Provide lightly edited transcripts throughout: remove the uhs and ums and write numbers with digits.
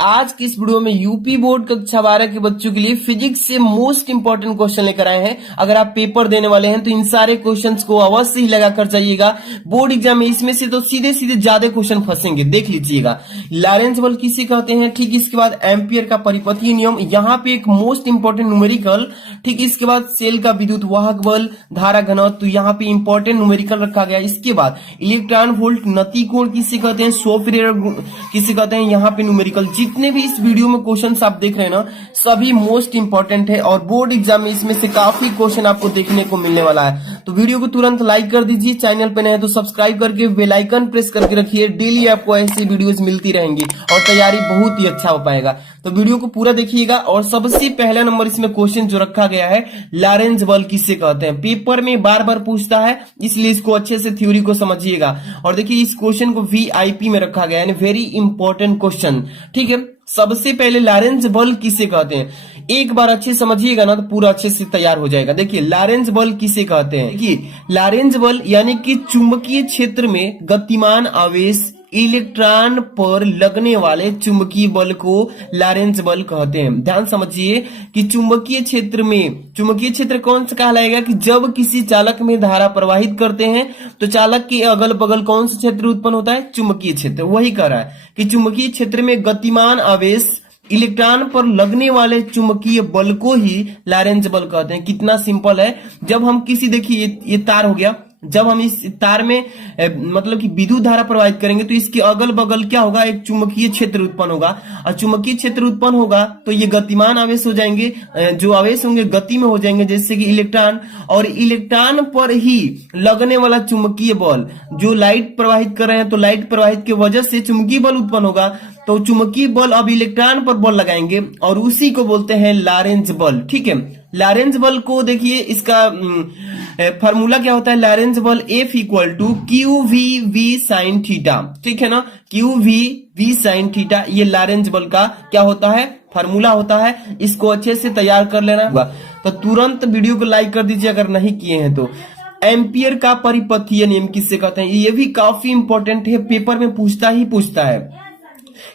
आज की इस वीडियो में यूपी बोर्ड कक्षा 12 के बच्चों के लिए फिजिक्स से मोस्ट इंपोर्टेंट क्वेश्चन लेकर आए हैं। अगर आप पेपर देने वाले हैं तो इन सारे क्वेश्चंस को अवश्य ही लगाकर जाइएगा। बोर्ड एग्जाम में इसमें से तो सीधे सीधे ज्यादा क्वेश्चन फंसेंगे, देख लीजिएगा। लॉरेंज बल किसे कहते हैं, ठीक इसके बाद एम्पियर का परिपथीय नियम, यहाँ पे एक मोस्ट इंपोर्टेंट न्यूमेरिकल, ठीक इसके बाद सेल का विद्युत वाहक बल, धारा घनत्व, तो यहाँ पे इंपॉर्टेंट न्यूमेरिकल रखा गया। इसके बाद इलेक्ट्रॉन वोल्ट नति कोण किसे कहते हैं, सोफ्टवेयर किसे कहते हैं, यहाँ पे न्यूमेरिकल। जितने भी इस वीडियो में क्वेश्चंस आप देख रहे हैं ना, सभी मोस्ट इंपॉर्टेंट है और बोर्ड एग्जाम में इसमें से काफी क्वेश्चन आपको देखने को मिलने वाला है। तो वीडियो को तुरंत लाइक कर दीजिए, चैनल पे नए हैं तो सब्सक्राइब करके बेल आइकन प्रेस करके रखिए। डेली आपको ऐसी वीडियोस मिलती रहेंगी और तैयारी बहुत ही अच्छा हो पाएगा। तो वीडियो को पूरा देखिएगा। और सबसे पहला नंबर इसमें क्वेश्चन जो रखा गया है, लॉरेंज बल किसे कहते हैं, पेपर में बार बार पूछता है, इसलिए इसको अच्छे से थ्योरी को समझिएगा। और देखिए इस क्वेश्चन को वीआईपी में रखा गया है, वेरी इंपॉर्टेंट क्वेश्चन, ठीक है। सबसे पहले लॉरेंज बल किसे कहते हैं, एक बार अच्छे समझिएगा ना तो पूरा अच्छे से तैयार हो जाएगा। देखिए लॉरेंज बल किसे कहते हैं, देखिए लॉरेंज बल यानी कि चुंबकीय क्षेत्र में गतिमान आवेश इलेक्ट्रॉन पर लगने वाले चुंबकीय बल को लॉरेंज बल कहते हैं। ध्यान समझिए कि चुंबकीय क्षेत्र में, चुंबकीय क्षेत्र कौन सा कहलाएगा कि जब किसी चालक में धारा प्रवाहित करते हैं तो चालक के अगल बगल कौन सा क्षेत्र उत्पन्न होता है, चुंबकीय क्षेत्र। वही कह रहा है कि चुंबकीय क्षेत्र में गतिमान आवेश इलेक्ट्रॉन पर लगने वाले चुंबकीय बल को ही लॉरेंज बल कहते हैं। कितना सिंपल है। जब हम किसी, देखिए ये तार हो गया, जब हम इस तार में मतलब कि विद्युत धारा प्रवाहित करेंगे तो इसके अगल बगल क्या होगा, एक चुंबकीय क्षेत्र उत्पन्न होगा। और चुंबकीय क्षेत्र उत्पन्न होगा तो ये गतिमान आवेश हो जाएंगे, जो आवेश होंगे गति में हो जाएंगे, जैसे कि इलेक्ट्रॉन। और इलेक्ट्रॉन पर ही लगने वाला चुंबकीय बल, जो लाइट प्रवाहित कर रहे हैं तो लाइट प्रवाहित की वजह से चुंबकीय बल उत्पन्न होगा। तो चुंबकीय बल अब इलेक्ट्रॉन पर बल लगाएंगे और उसी को बोलते हैं लॉरेंज बल, ठीक है। लॉरेंज बल को देखिए, इसका फार्मूला क्या होता है, लॉरेंज बल F equal to q v v sine theta, ठीक है ना, q v v sine theta, ये लॉरेंज बल का क्या होता है, फार्मूला होता है। इसको अच्छे से तैयार कर लेना होगा। तो तुरंत वीडियो को लाइक कर दीजिए अगर नहीं किए हैं तो। एम्पियर का परिपथीय नियम किससे कहते हैं, ये भी काफी इंपॉर्टेंट है, पेपर में पूछता है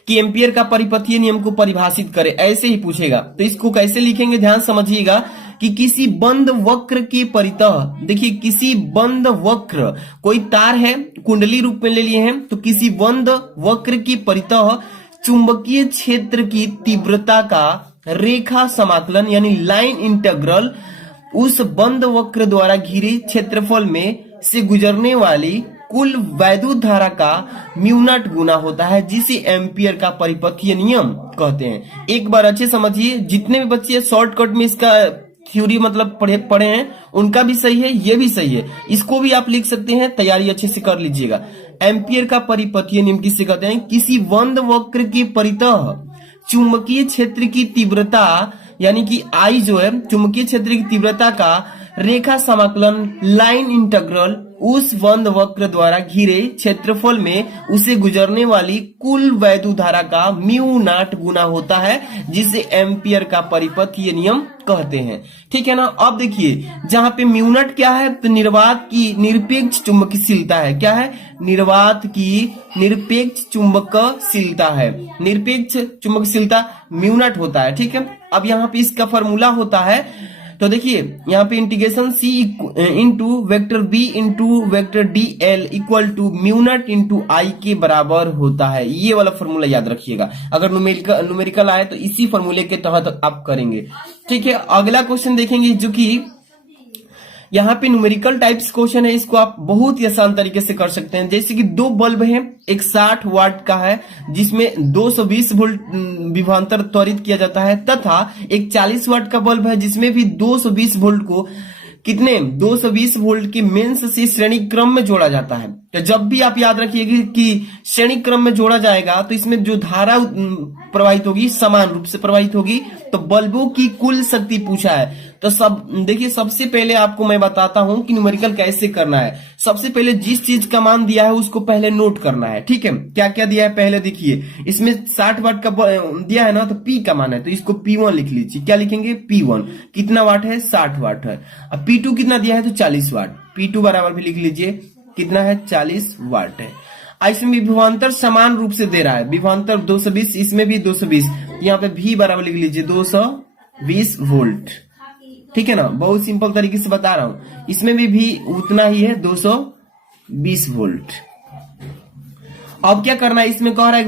कि एम्पियर का परिपथीय नियम को परिभाषित करे, ऐसे ही पूछेगा। तो इसको कैसे लिखेंगे, ध्यान समझिएगा कि किसी बंद वक्र के परितः, देखिए किसी बंद वक्र, कोई तार है कुंडली रूप में ले लिए हैं, तो किसी बंद वक्र की परितः चुंबकीय क्षेत्र की तीव्रता का रेखा समाकलन यानी लाइन इंटीग्रल उस बंद वक्र द्वारा घिरे क्षेत्रफल में से गुजरने वाली कुल वैद्युत धारा का म्यू नॉट गुना होता है, जिसे एम्पियर का परिपथीय नियम कहते हैं। एक बार अच्छे समझिए, जितने भी बच्चे शॉर्टकट में इसका थ्योरी मतलब पढ़े हैं उनका भी सही है, ये भी सही है। इसको भी आप लिख सकते हैं, तैयारी अच्छे से कर लीजिएगा। एम्पियर का परिपथीय नियम किससे कहते हैं, किसी बंद वक्र के परितः चुंबकीय क्षेत्र की तीव्रता यानी कि आई जो है चुंबकीय क्षेत्र की तीव्रता का रेखा समाकलन लाइन इंटीग्रल उस बंद वक्र द्वारा घिरे क्षेत्रफल में उसे गुजरने वाली कुल वैद्युत धारा का म्यू नॉट गुना होता है, जिसे एम्पियर का परिपथीय नियम कहते हैं, ठीक है ना। अब देखिए जहां पे म्यू नॉट क्या है, तो निर्वात की निरपेक्ष चुंबकशीलता है। क्या है, निर्वात की निरपेक्ष चुंबकशीलता है, निरपेक्ष चुंबकशीलता म्यू नॉट होता है, ठीक है। अब यहाँ पे इसका फॉर्मूला होता है, तो देखिए यहाँ पे integration C into vector B into vector DL equal to mu not into I के बराबर होता है। ये वाला फॉर्मूला याद रखिएगा, अगर न्यूमेरिकल आए तो इसी फॉर्मूले के तहत आप करेंगे, ठीक है। अगला क्वेश्चन देखेंगे जो कि यहाँ पे न्यूमेरिकल टाइप्स क्वेश्चन है, इसको आप बहुत ही आसान तरीके से कर सकते हैं। जैसे कि दो बल्ब हैं, एक 60 वाट का है जिसमें 220 वोल्ट विभवांतर त्वरित किया जाता है, तथा एक 40 वाट का बल्ब है जिसमें भी 220 वोल्ट को 220 वोल्ट के मेंस से श्रेणी क्रम में जोड़ा जाता है। तो जब भी आप याद रखिएगा कि श्रेणी क्रम में जोड़ा जाएगा तो इसमें जो धारा प्रवाहित होगी समान रूप से प्रवाहित होगी। तो बल्बों की कुल शक्ति पूछा है, तो सब देखिए सबसे पहले आपको मैं बताता हूं कि न्यूमेरिकल कैसे करना है। सबसे पहले जिस चीज का मान दिया है उसको पहले नोट करना है, ठीक है। क्या क्या दिया है पहले देखिए, इसमें 60 वाट का दिया है ना, तो P का मान है तो इसको P1 लिख लीजिए। क्या लिखेंगे, P1 कितना वाट है, 60 वाट है। अब P2 कितना दिया है तो 40 वाट, P2 बराबर भी लिख लीजिए, कितना है 40 वाट है। इसमें भी विभवांतर समान रूप से दे रहा है, विभवांतर 220, इसमें भी 220, यहाँ पे भी बराबर लिख लीजिए 220 वोल्ट। ठीक है ना, बहुत सिंपल तरीके से बता रहा हूं। इसमें भी उतना ही है 220 वोल्ट। अब क्या करना है, इसमें कह रहा है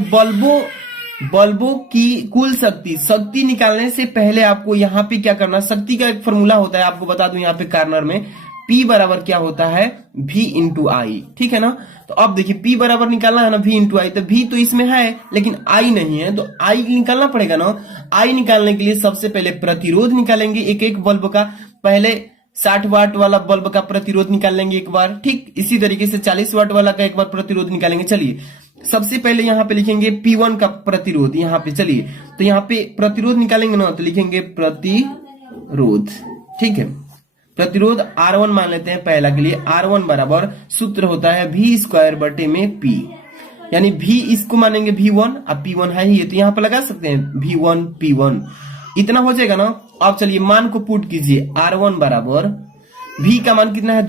बल्बों की कुल शक्ति निकालने से पहले आपको यहाँ पे क्या करना, शक्ति का एक फॉर्मूला होता है, आपको बता दूं यहाँ पे कार्नर में P बराबर क्या होता है, V इंटू आई। ठीक है ना, तो अब देखिए P बराबर निकालना है ना V इंटू आई, तो V तो इसमें है लेकिन I नहीं है, तो I निकालना पड़ेगा ना। I निकालने के लिए सबसे पहले प्रतिरोध निकालेंगे एक एक बल्ब का। पहले 60 वाट वाला बल्ब का प्रतिरोध निकाल लेंगे एक बार, ठीक इसी तरीके से 40 वाट वाला का एक बार प्रतिरोध निकालेंगे। चलिए सबसे पहले यहाँ पे लिखेंगे P1 का प्रतिरोध, यहाँ पे चलिए तो यहाँ पे प्रतिरोध निकालेंगे ना, तो लिखेंगे प्रतिरोध। ठीक है, प्रतिरोध R1 मान लेते हैं पहला के लिए। R1 बराबर सूत्र होता है V स्क्वायर बटे में P, यानी V इसको मानेंगे V1, अब P1 है ही, तो यहाँ पे लगा सकते हैं V1 P1, इतना हो जाएगा ना। अब चलिए मान को पुट कीजिए, R1 बराबर V का मान कितना है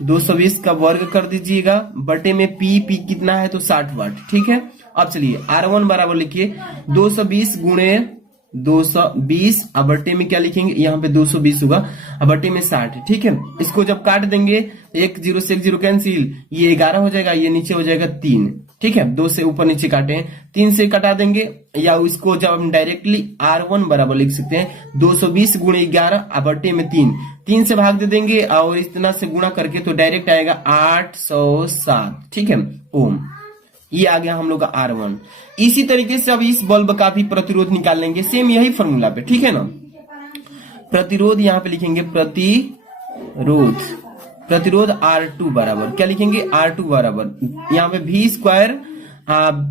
220 का वर्ग कर दीजिएगा बटे में P कितना है तो 60 वाट। ठीक है, अब चलिए R1 बराबर लिखिए 220 गुणे 220, अब बटे में क्या लिखेंगे, यहाँ पे 220 होगा, अब बटे में 60। ठीक है, इसको जब काट देंगे 1 0 से 1 0 कैंसिल, ये 11 हो जाएगा, ये नीचे हो जाएगा 3। ठीक है, 2 से ऊपर नीचे काटे हैं, 3 से कटा देंगे, या इसको जब हम डायरेक्टली R1 बराबर लिख सकते हैं 220 गुणे 11, अब बटे में 3 से भाग दे देंगे और इतना से गुणा करके तो डायरेक्ट आएगा 807। ठीक है, ओम, ये आ गया हम लोग का R1। इसी तरीके से अब इस बल्ब का भी प्रतिरोध निकाल लेंगे, सेम यही फॉर्मूला पे। ठीक है ना, प्रतिरोध यहाँ पे लिखेंगे प्रतिरोध R2 बराबर क्या लिखेंगे, R2 बराबर यहाँ पे V स्क्वायर,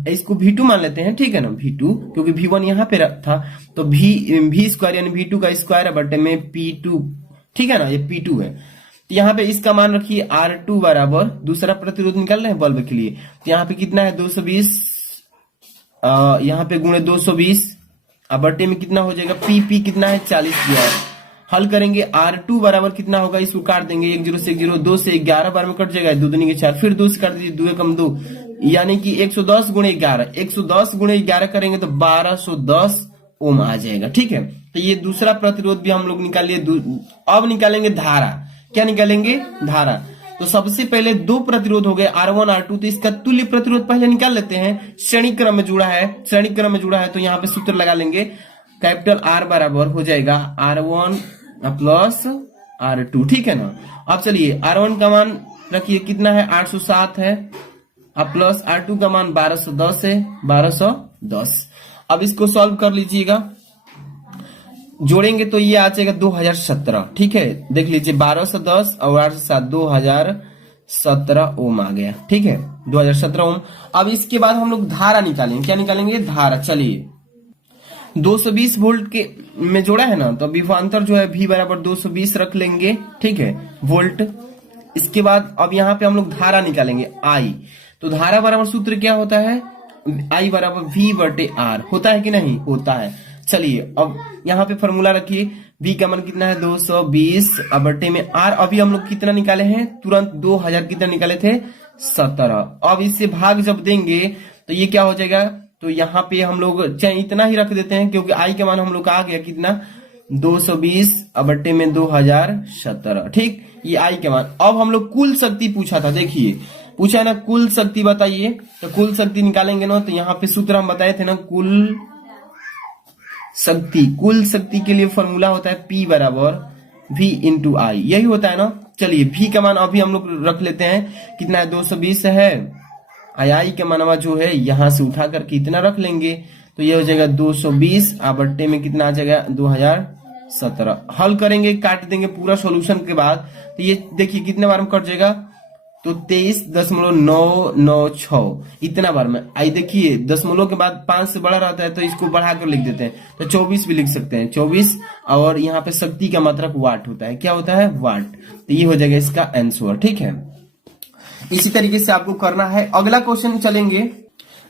इसको V2 मान लेते हैं। ठीक है ना, V2 क्योंकि V1 यहाँ पे था, तो V स्क्वायर यानी V2 का स्क्वायर बटे में P2। ठीक है ना, ये P2 है, तो यहाँ पे इसका मान रखिए R2 बराबर, दूसरा प्रतिरोध निकाल रहे हैं बल्ब के लिए, तो यहाँ पे कितना है 220, यहाँ पे गुणे 220, अब बटे में कितना हो जाएगा P कितना है 40 दिया है। हल करेंगे R2 बराबर कितना होगा, इसको काट देंगे 1 0 से 1 0, 2 से 11 बार में कट जाएगा, 2 दूनी के 4, फिर 2 से काट दीजिए, 2 कम 2, यानी कि 110 गुणे 11, 110 गुणे 11 करेंगे तो 1210 ओम आ जाएगा। ठीक है, तो ये दूसरा प्रतिरोध भी हम लोग निकाल लिए। अब निकालेंगे धारा, क्या निकालेंगे, धारा। तो सबसे पहले दो प्रतिरोध हो गए R1 R2, तो इसका तुल्य प्रतिरोध पहले निकाल लेते हैं। श्रेणी क्रम में जुड़ा है, तो यहाँ पे सूत्र लगा लेंगे, कैपिटल R बराबर हो जाएगा R1 प्लस R2। ठीक है ना, अब चलिए R1 का मान रखिए कितना है 807 है, अब प्लस R2 का मान 1210 है, 1210। अब इसको सॉल्व कर लीजिएगा, जोड़ेंगे तो ये आ जाएगा 2017। ठीक है, देख लीजिए 1210 और 807 2017 ओम आ गया। ठीक है, 2017 ओम। अब इसके बाद हम लोग धारा निकालेंगे, क्या निकालेंगे, धारा। चलिए 220 वोल्ट के में जोड़ा है ना, तो विभवांतर जो है V बराबर 220 रख लेंगे। ठीक है, वोल्ट। इसके बाद अब यहाँ पे हम लोग धारा निकालेंगे I, तो धारा बराबर सूत्र क्या होता है, I बराबर V बटे R, होता है कि नहीं, होता है। चलिए अब यहाँ पे फॉर्मूला रखिए, V का मान कितना है 220, अब बटे में R, अभी हम लोग कितना निकाले हैं, तुरंत 2000 कितना निकाले थे 17। अब इससे भाग जब देंगे तो ये क्या हो जाएगा, तो यहाँ पे हम लोग चाहे इतना ही रख देते हैं क्योंकि I का मान हम लोग का आ गया कितना 220, अब बटे में 2017। ठीक, ये I का मान। अब हम लोग कुल शक्ति पूछा था, देखिए पूछा है ना कुल शक्ति बताइए, तो कुल शक्ति निकालेंगे ना, तो यहाँ पे सूत्र हम बताए थे ना, कुल शक्ति के लिए फॉर्मूला होता है P बराबर V इंटू आई, यही होता है ना। चलिए V का मान अभी हम लोग रख लेते हैं, कितना है 220 है, आई का मानवा जो है यहाँ से उठा करके इतना रख लेंगे, तो ये हो जाएगा 220, अब बट्टे में कितना आ जाएगा 2017। हल करेंगे, काट देंगे पूरा सॉल्यूशन के बाद, तो ये देखिए कितने बार में कट जाएगा, तो 23.996 इतना बार में। आई देखिए दशमलव के बाद 5 से बड़ा रहता है तो इसको बढ़ाकर लिख देते हैं, तो 24 भी लिख सकते हैं, 24। और यहाँ पे शक्ति का मात्रक वाट होता है, क्या होता है, वाट। तो ये हो जाएगा इसका आंसर। ठीक है, इसी तरीके से आपको करना है। अगला क्वेश्चन चलेंगे,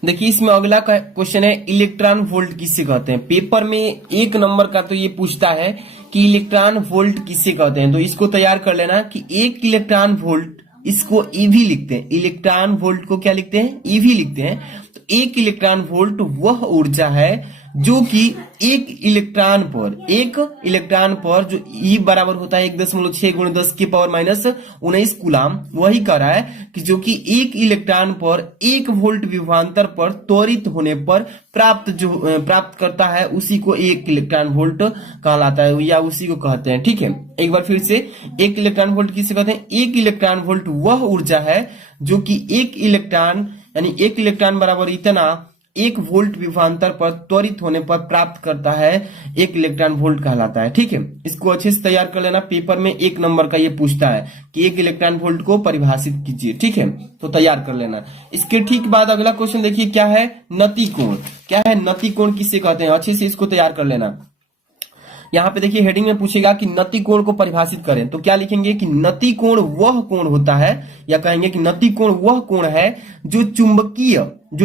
देखिए इसमें अगला क्वेश्चन है इलेक्ट्रॉन वोल्ट किसे कहते हैं। पेपर में 1 नंबर का तो ये पूछता है कि इलेक्ट्रॉन वोल्ट किसे कहते हैं, तो इसको तैयार कर लेना कि 1 इलेक्ट्रॉन वोल्ट इसको ईवी लिखते हैं, इलेक्ट्रॉन वोल्ट को क्या लिखते हैं, ईवी लिखते हैं। तो एक इलेक्ट्रॉन वोल्ट वह ऊर्जा है जो कि एक इलेक्ट्रॉन पर जो ई बराबर होता है 1.6 × 10⁻⁻19 कूलाम, वही कह रहा है कि जो कि एक इलेक्ट्रॉन पर 1 वोल्ट विभवांतर पर त्वरित होने पर प्राप्त करता है, उसी को एक इलेक्ट्रॉन वोल्ट कहलाता है या उसी को कहते हैं। ठीक है, एक बार फिर से, एक इलेक्ट्रॉन वोल्ट किसे कहते हैं, एक इलेक्ट्रॉन वोल्ट वह ऊर्जा है जो कि एक इलेक्ट्रॉन यानी एक इलेक्ट्रॉन बराबर इतना 1 वोल्ट विभवांतर पर त्वरित होने पर प्राप्त करता है, एक इलेक्ट्रॉन वोल्ट कहलाता है। ठीक है, इसको अच्छे से तैयार कर लेना, पेपर में 1 नंबर का ये पूछता है कि एक इलेक्ट्रॉन वोल्ट को परिभाषित कीजिए। ठीक है, तो तैयार कर लेना। इसके ठीक बाद अगला क्वेश्चन देखिए क्या है, नति कोण। क्या है नति कोण, किससे कहते हैं, अच्छे से इसको तैयार कर लेना। यहाँ पे देखिए हेडिंग में पूछेगा कि नति कोण को परिभाषित करें, तो क्या लिखेंगे कि नति कोण वह कोण होता है, या कहेंगे कि नति कोण वह कोण है जो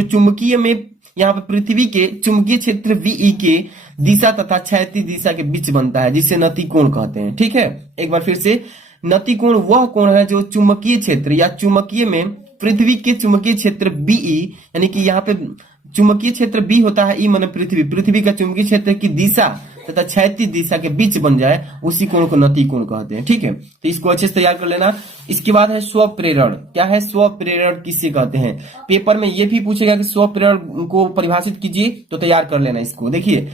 चुंबकीय में यहाँ पे पृथ्वी के चुंबकीय क्षेत्र VE के दिशा तथा क्षैतिज दिशा के बीच बनता है, जिसे नति कोण कहते हैं। ठीक है, एक बार फिर से, नति कोण वह कोण है जो चुंबकीय क्षेत्र या चुंबकीय में पृथ्वी के चुंबकीय क्षेत्र BE, यानी कि यहाँ पे चुंबकीय क्षेत्र B होता है, ई माने पृथ्वी का चुंबकीय क्षेत्र की दिशा तथा क्षैतिज दिशा के बीच बन जाए, उसी कोण को नति कोण कहते हैं। ठीक है, तो इसको अच्छे से तैयार कर लेना। इसके बाद है स्वप्रेरण। क्या है स्वप्रेरण, किससे कहते हैं, पेपर में ये भी पूछेगा कि स्वप्रेरण को परिभाषित कीजिए, तो तैयार कर लेना इसको। देखिए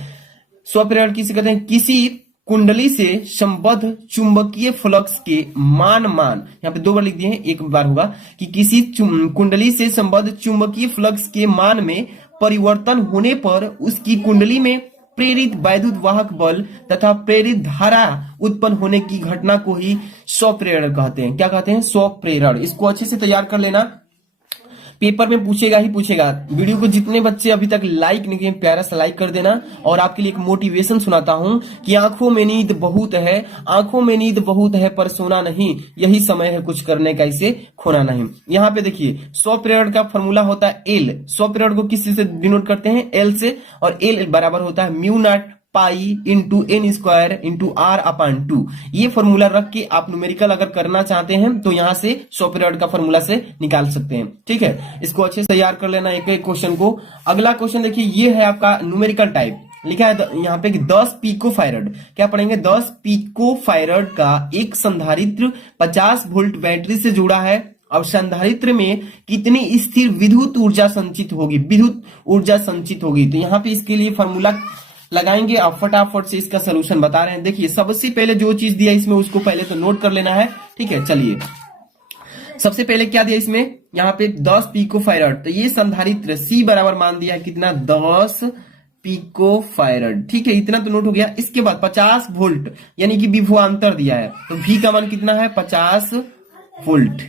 स्वप्रेरण किसे कहते हैं, किसी कुंडली से संबद्ध चुंबकीय फ्लक्स के मान यहाँ पे 2 बार लिख दिए हैं, 1 बार होगा कि किसी कुंडली से संबद्ध चुंबकीय फ्लक्स के मान में परिवर्तन होने पर उसकी कुंडली में प्रेरित वैद्युत वाहक बल तथा प्रेरित धारा उत्पन्न होने की घटना को ही स्वप्रेरण कहते हैं। क्या कहते हैं, स्वप्रेरण। इसको अच्छे से तैयार कर लेना, पेपर में पूछेगा ही पूछेगा। वीडियो को जितने बच्चे अभी तक लाइक नहीं किए, प्यारा सा लाइक कर देना। और आपके लिए एक मोटिवेशन सुनाता हूं कि आंखों में नींद बहुत है पर सोना नहीं, यही समय है कुछ करने का, इसे खोना नहीं। यहाँ पे देखिए स्वप्रेरण का फॉर्मूला होता है एल। स्वप्रेरण को किस से डिनोट करते हैं, एल से, और एल बराबर होता है μ0 पाई इंटू n² r/2। ये फॉर्मूला रख के आप न्यूमेरिकल अगर करना चाहते हैं तो यहां से स्वप्रेरण का फॉर्मूला से निकाल सकते हैं। ठीक है, इसको अच्छे से तैयार कर लेना एक एक क्वेश्चन को। अगला क्वेश्चन देखिए, ये है आपका न्यूमेरिकल टाइप, लिखा है यहाँ पे 10 पिकोफैरड। क्या पढ़ेंगे, 10 पिकोफैरड का एक संधारित्र 50 वोल्ट बैटरी से जुड़ा है। अब संधारित्र में कितनी स्थिर विद्युत ऊर्जा संचित होगी, तो यहाँ पे इसके लिए फॉर्मूला लगाएंगे। आप फटाफट से इसका सोल्यूशन बता रहे हैं। देखिए सबसे पहले जो चीज दिया इसमें उसको पहले तो नोट कर लेना है। ठीक है, चलिए सबसे पहले क्या दिया इसमें, यहाँ पे 10 पिकोफैरड, तो ये संधारित्र C बराबर मान दिया है कितना, 10 पिकोफैरड। ठीक है, इतना तो नोट हो गया। इसके बाद 50 वोल्ट यानी कि विभवांतर दिया है, तो V का मान कितना है, 50 वोल्ट।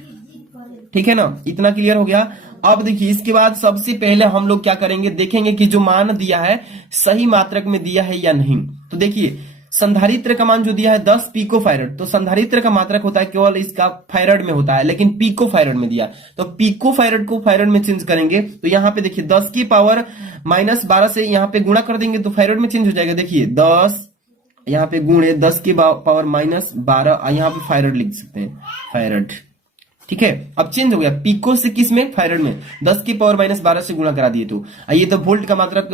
ठीक है ना, इतना क्लियर हो गया। अब देखिए इसके बाद सबसे पहले हम लोग क्या करेंगे, देखेंगे कि जो मान दिया है सही मात्रक में दिया है या नहीं। तो देखिए संधारित्र का मान जो दिया है 10 पिकोफैरड, तो संधारित्र का मात्रक होता है केवल इसका फैरड में होता है, लेकिन पिकोफैरड में दिया, तो पिकोफैरड को फैरड में चेंज करेंगे। तो यहाँ पे देखिए 10 की पावर -12 से यहाँ पे गुणा कर देंगे तो फैरड में चेंज हो जाएगा। देखिए 10 यहाँ पे गुणे 10 की पावर -12, यहाँ पे फैरड लिख सकते हैं, फैरड। ठीक है, अब चेंज हो गया, पिको से किस में, फैरड में। 10 की पावर -12 से गुणा करा दिए, तो ये तो वोल्ट का मात्रक,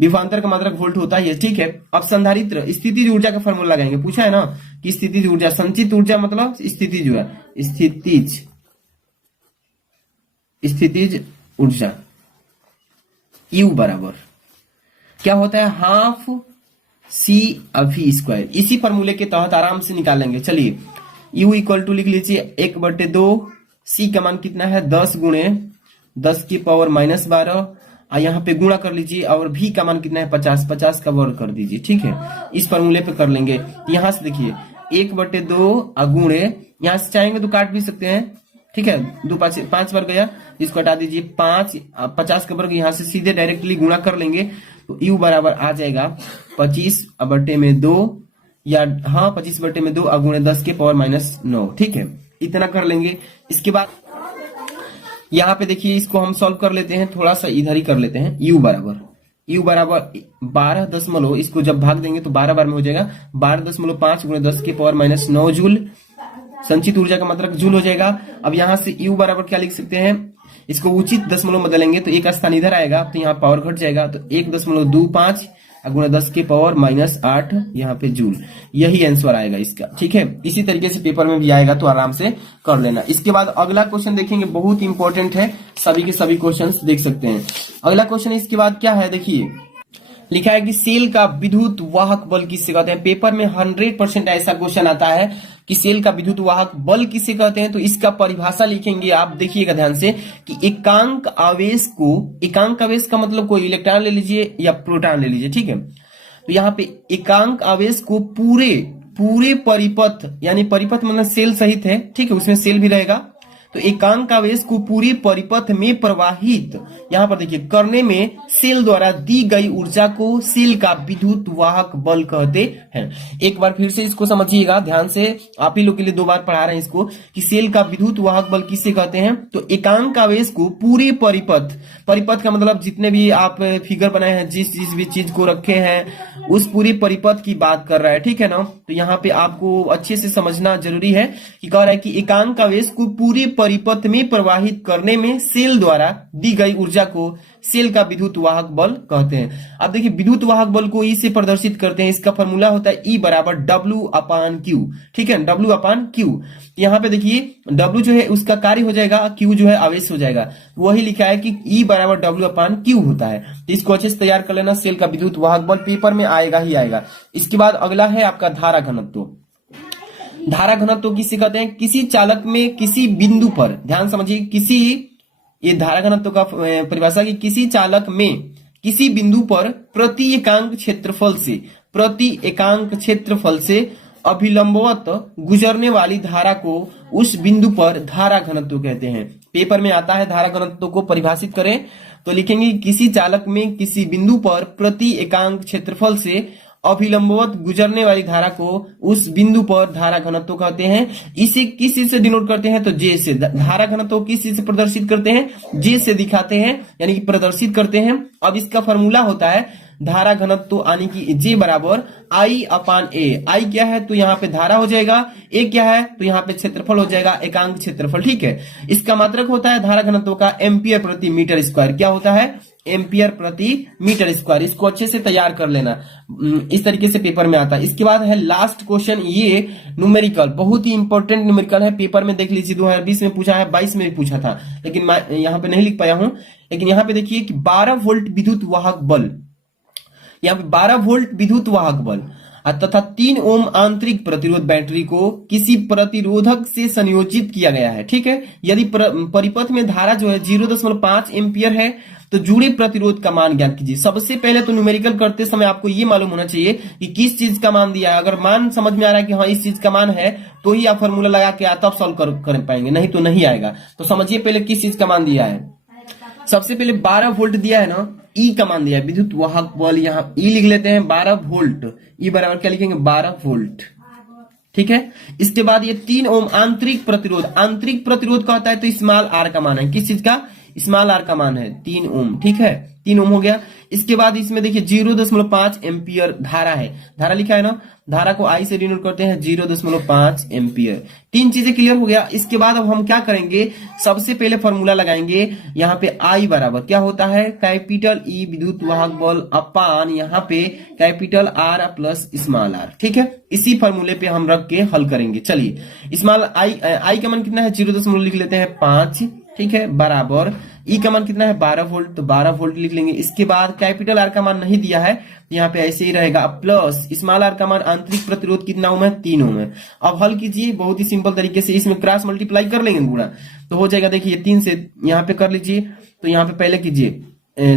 विभवांतर का मात्रक वोल्ट होता है। ठीक है, अब संधारित्र स्थितिज ऊर्जा का फॉर्मूला लगाएंगे। पूछा है ना कि स्थितिज ऊर्जा, संचित ऊर्जा मतलब स्थितिज ऊर्जा U बराबर क्या होता है, हाफ C/V²। इसी फॉर्मूले के तहत आराम से निकालेंगे। चलिए U इक्वल टू लिख लीजिए 1/2, C का मान कितना है 10 गुणे 10 की पावर -12, और यहाँ पे गुणा कर लीजिए, और V का मान कितना है 50 का वर्ग कर दीजिए। ठीक है, इस फॉर्मूले पे कर लेंगे। यहाँ से देखिए 1/2 गुणे, यहाँ से चाहेंगे तो काट भी सकते हैं। ठीक है, 2 5 बार गया, इसको हटा दीजिए, 50 का वर्ग, यहाँ से सीधे डायरेक्टली गुणा कर लेंगे, तो U बराबर आ जाएगा 25/2, या हाँ 25/2 गुणे 10 के पावर -9। ठीक है, इतना कर लेंगे। इसके बाद यहाँ पे देखिए इसको हम सॉल्व कर लेते हैं, थोड़ा सा इधर ही कर लेते हैं। U बराबर 12 इसको जब भाग देंगे तो 12 बार में हो जाएगा, 12.5 गुणे 10 के पावर -9 जूल। संचित ऊर्जा का मतलब जूल हो जाएगा। अब यहाँ से U बराबर क्या लिख सकते हैं, इसको उचित दशमलव बदलेंगे तो एक स्थान इधर आएगा तो यहाँ पावर घट जाएगा, तो 1.25 गुणा 10 के पावर -8 यहाँ पे जूल, यही आंसर आएगा इसका। ठीक है, इसी तरीके से पेपर में भी आएगा तो आराम से कर लेना। इसके बाद अगला क्वेश्चन देखेंगे, बहुत इंपॉर्टेंट है, सभी के सभी क्वेश्चंस देख सकते हैं। अगला क्वेश्चन इसके बाद क्या है, देखिए लिखा है कि सेल का विद्युत वाहक बल किसे कहते हैं। पेपर में 100% ऐसा क्वेश्चन आता है कि सेल का विद्युत वाहक बल किसे कहते हैं, तो इसका परिभाषा लिखेंगे आप, देखिएगा ध्यान से कि एकांक आवेश को, एकांक आवेश का मतलब कोई इलेक्ट्रॉन ले लीजिए या प्रोटॉन ले लीजिए, ठीक है, तो यहाँ पे एकांक आवेश को पूरे परिपथ, यानी परिपथ मतलब सेल सहित है, ठीक है, उसमें सेल भी रहेगा, तो एकांक आवेश को पूरे परिपथ में प्रवाहित, यहां पर देखिए, करने में सेल द्वारा दी गई ऊर्जा को सेल का विद्युत वाहक बल कहते हैं। एक बार फिर से इसको समझिएगा ध्यान से, आप ही लोग के लिए 2 बार पढ़ा रहे हैं इसको कि सेल का विद्युत वाहक बल किसे कहते हैं, तो एकांक आवेश को पूरे परिपथ का मतलब जितने भी आप फिगर बनाए हैं, जिस भी चीज को रखे हैं, उस पूरे परिपथ की बात कर रहा है, ठीक है ना। तो यहाँ पे आपको अच्छे से समझना जरूरी है कि कह रहा है कि एकांक आवेश को पूरे परिपथ में प्रवाहित करने में सेल द्वारा दी गई ऊर्जा को सेल का विद्युत वाहक बल कहते हैं। अब देखिए, विद्युत वाहक बल को ई से प्रदर्शित करते हैं, इसका फॉर्मूला होता है E बराबर W/Q, ठीक है, W/Q। यहाँ पे देखिए W जो है उसका कार्य हो जाएगा, Q जो है आवेश हो जाएगा, वही लिखा है कि E बराबर W/Q होता है। तो इसको अच्छे से तैयार कर लेना, सेल का विद्युत वाहक बल पेपर में आएगा ही आएगा। इसके बाद अगला है आपका धारा घनत्व। धारा घनत्व किसे कहते हैं, किसी चालक में किसी बिंदु पर, ध्यान समझिए, ये धारा घनत्व का परिभाषा की किसी चालक में किसी बिंदु पर प्रति एकांक क्षेत्रफल से अभिलंबवत गुजरने वाली धारा को उस बिंदु पर धारा घनत्व कहते हैं। पेपर में आता है धारा घनत्व को परिभाषित करें तो लिखेंगे किसी चालक में किसी बिंदु पर प्रति एकांक क्षेत्रफल से अभिलंबवत गुजरने वाली धारा को उस बिंदु पर धारा घनत्व कहते हैं। इसे किस चीज से डिनोट करते हैं, तो जे से। धारा घनत्व किस चीज से प्रदर्शित करते हैं, जे से दिखाते हैं, यानी कि प्रदर्शित करते हैं। अब इसका फॉर्मूला होता है धारा घनत्व यानी कि जे बराबर I/A। आई क्या है, तो यहाँ पे धारा हो जाएगा, ए क्या है, तो यहाँ पे क्षेत्रफल हो जाएगा, एकांक क्षेत्रफल, ठीक है। इसका मात्रक होता है धारा घनत्व का एम्पियर प्रति मीटर स्क्वायर। क्या होता है, एम्पियर प्रति मीटर स्क्वायर। इसको अच्छे से तैयार कर लेना, इस तरीके से पेपर में आता है। इसके बाद है लास्ट क्वेश्चन, ये न्यूमेरिकल, बहुत ही इंपॉर्टेंट न्यूमेरिकल है, पेपर में देख लीजिए 2020 में पूछा है, 22 में भी पूछा था, लेकिन मैं यहाँ पे नहीं लिख पाया हूं। लेकिन यहाँ पे देखिए कि 12 वोल्ट विद्युत वाहक बल, यहाँ पे 12 वोल्ट विद्युत वाहक बल तथा 3 ओम आंतरिक प्रतिरोध बैटरी को किसी प्रतिरोधक से संयोजित किया गया है, ठीक है। यदि परिपथ में धारा जो है 0.5 एम्पियर है तो जुड़े प्रतिरोध का मान ज्ञात कीजिए। सबसे पहले तो न्यूमेरिकल करते समय आपको ये मालूम होना चाहिए कि किस चीज का मान दिया है। अगर मान समझ में आ रहा है कि हाँ इस चीज का मान है तो ही आप फॉर्मूला लगा के तब सॉल्व कर पाएंगे, नहीं तो नहीं आएगा। तो समझिए पहले किस चीज का मान दिया है। सबसे पहले 12 वोल्ट दिया है ना, ई का मान दिया है, विद्युत वाहक बल, यहाँ ई लिख लेते हैं 12 वोल्ट, ई बराबर क्या लिखेंगे 12 वोल्ट, ठीक है। इसके बाद ये 3 ओम आंतरिक प्रतिरोध कहता है तो स्मॉल आर का मान है, किस चीज का, स्मॉल आर का मान है 3 ओम, ठीक है, 3 ओम हो गया। इसके बाद इसमें देखिए 0.5 एम्पियर धारा है, धारा लिखा है ना, धारा को आई से डिनोट करते हैं 0.5 एम्पियर। 3 चीजें क्लियर हो गया। इसके बाद अब हम क्या करेंगे, सबसे पहले फॉर्मूला लगाएंगे, यहाँ पे आई बराबर क्या होता है, कैपिटल ई विद्युत वाहक बल अपान यहाँ पे capital R plus small r, ठीक है। इसी फॉर्मूले पे हम रख के हल करेंगे। चलिए स्मॉल आई का मान कितना है 0. लिख लेते हैं 5, ठीक है, बराबर ई का मान कितना है 12 वोल्ट, तो 12 वोल्ट लिख लेंगे। इसके बाद कैपिटल आर का मान नहीं दिया है, यहाँ पे ऐसे ही रहेगा, प्लस स्मॉल आर का मान आंतरिक प्रतिरोध कितना ओम है 3 ओम है। अब हल कीजिए बहुत ही सिंपल तरीके से, इसमें क्रॉस मल्टीप्लाई कर लेंगे गुणा तो हो जाएगा। देखिए 3 से यहाँ पे कर लीजिए, तो यहाँ पे पहले कीजिए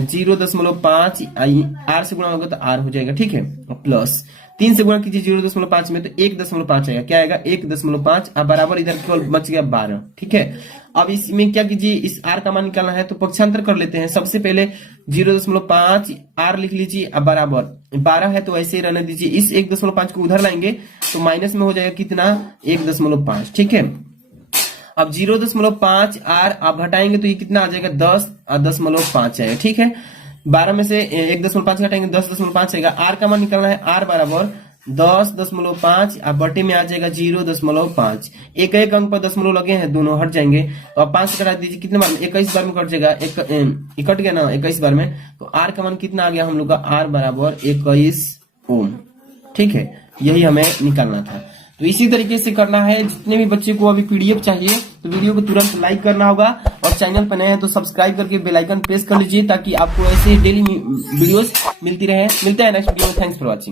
0.5 आर से गुणा होगा तो आर हो जाएगा, ठीक है, प्लस 3 से गुणा कीजिए 0.5 में तो 1.5 आएगा, क्या आएगा 1.5, अब बराबर इधर केवल बच गया 12, ठीक है। अब इसमें क्या कीजिए, इस आर का मान निकालना है तो पक्षांतर कर लेते हैं। सबसे पहले 0.5 आर लिख लीजिए, अब बराबर 12 है तो ऐसे ही रहने दीजिए। इस 1.5 को उधर लाएंगे तो माइनस में हो जाएगा कितना 1.5, ठीक है। अब 0.5 आर आप घटाएंगे तो ये कितना आ जाएगा 10 और 10.5 आएगा, ठीक है। 12 में से 1.5 घटाएंगे 10.5 आएगा। आर का मान निकालना है, आर बराबर 10.5 आप बटे में आ जाएगा 0.5। एक एक अंक पर दशमलव लगे हैं, दोनों हट जाएंगे। तो अब 5 कटा दीजिए, कितने बार में? 21 बार में कट जाएगा। कट गया ना 21 बार में। तो आर का मान कितना आ गया हम लोग का? आर बराबर 21 ओम। ठीक है, यही हमें निकालना था। तो इसी तरीके से करना है। जितने भी बच्चे को अभी पीडीएफ चाहिए तो वीडियो को तुरंत लाइक करना होगा, और चैनल पर नए हैं तो सब्सक्राइब करके बेल आइकन प्रेस कर लीजिए, ताकि आपको ऐसे डेली वीडियोस मिलती रहे। मिलते हैं नेक्स्ट वीडियो में। Thanks for watching.